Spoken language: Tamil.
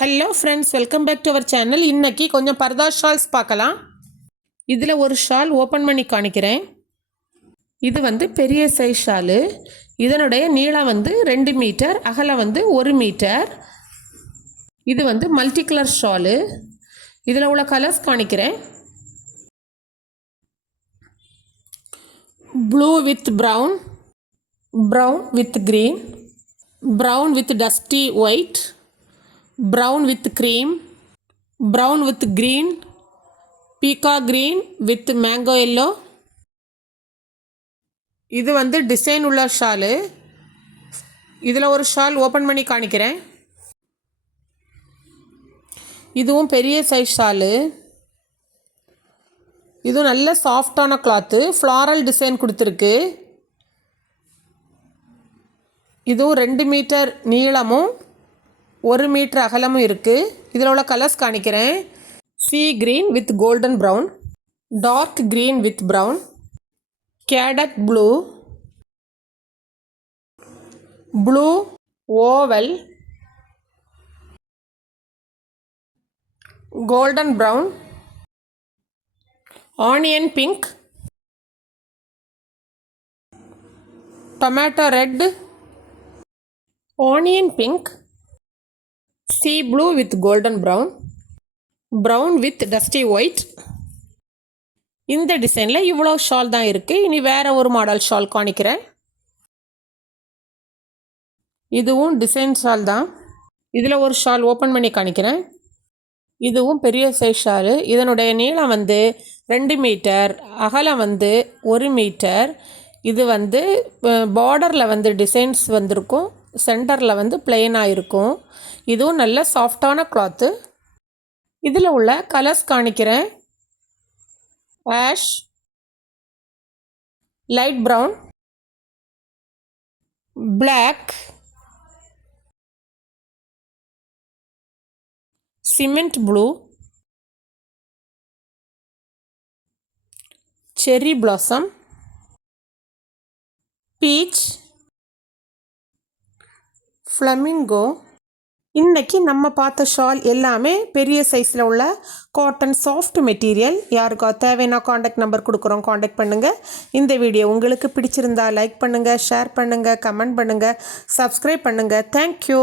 Hello friends, welcome back to our channel. இன்றைக்கி கொஞ்சம் பர்தா ஷால்ஸ் பார்க்கலாம். இதில் ஒரு ஷால் ஓப்பன் பண்ணி காணிக்கிறேன். இது வந்து பெரிய சைஸ் ஷாலு. இதனுடைய நீளம் வந்து 2 மீட்டர், அகலம் வந்து 1 மீட்டர். இது வந்து மல்டி கலர் ஷாலு. இதில் உள்ள கலர்ஸ் காணிக்கிறேன். Blue with brown, brown with green, brown with dusty white, brown with cream, brown with green, peacock green with mango yellow. இது வந்து டிசைன் உள்ள ஷாலு. இதில் ஒரு ஷால் ஓப்பன் பண்ணி காணிக்கிறேன். இதுவும் பெரிய சைஸ் ஷாலு. இதுவும் நல்ல சாஃப்டான கிளாத்து, ஃப்ளாரல் டிசைன் கொடுத்துருக்கு. இதுவும் 2 மீட்டர் நீளமும் 1 மீட்டர் அகலமும் இருக்குது. இதில் உள்ள கலர்ஸ் காணிக்கிறேன். Sea green with golden brown, dark green with brown, cadet blue, blue oval, golden brown, onion pink, tomato red, onion pink, sea blue with golden brown, brown with dusty white. இந்த டிசைனில் இவ்வளோ ஷால் தான் இருக்குது. இனி வேறு ஒரு மாடல் ஷால் காணிக்கிறேன். இதுவும் டிசைன் ஷால் தான். இதில் ஒரு ஷால் ஓப்பன் பண்ணி காணிக்கிறேன். இதுவும் பெரிய சைஸ் ஷாலு. இதனுடைய நீளம் வந்து 2 மீட்டர், அகலம் வந்து 1 மீட்டர். இது வந்து பார்டரில் வந்து டிசைன்ஸ் வந்திருக்கும், சென்டரில் வந்து பிளெயினாக இருக்கும். இதுவும் நல்ல சாஃப்டான கிளாத்து. இதில் உள்ள கலர்ஸ் காணிக்கிறேன். Ash, light brown, black, cement blue, cherry blossom, peach, flamingo. இன்றைக்கி நம்ம பார்த்த ஷால் எல்லாமே பெரிய சைஸில் உள்ள காட்டன் சாஃப்ட் மெட்டீரியல். யாருக்கா தேவைன்னா காண்டாக்ட் நம்பர் கொடுக்குறோம், காண்டாக்ட் பண்ணுங்கள். இந்த வீடியோ உங்களுக்கு பிடிச்சிருந்தா லைக் பண்ணுங்கள், ஷேர் பண்ணுங்கள், கமெண்ட் பண்ணுங்கள், சப்ஸ்கிரைப் பண்ணுங்கள். தேங்க்யூ.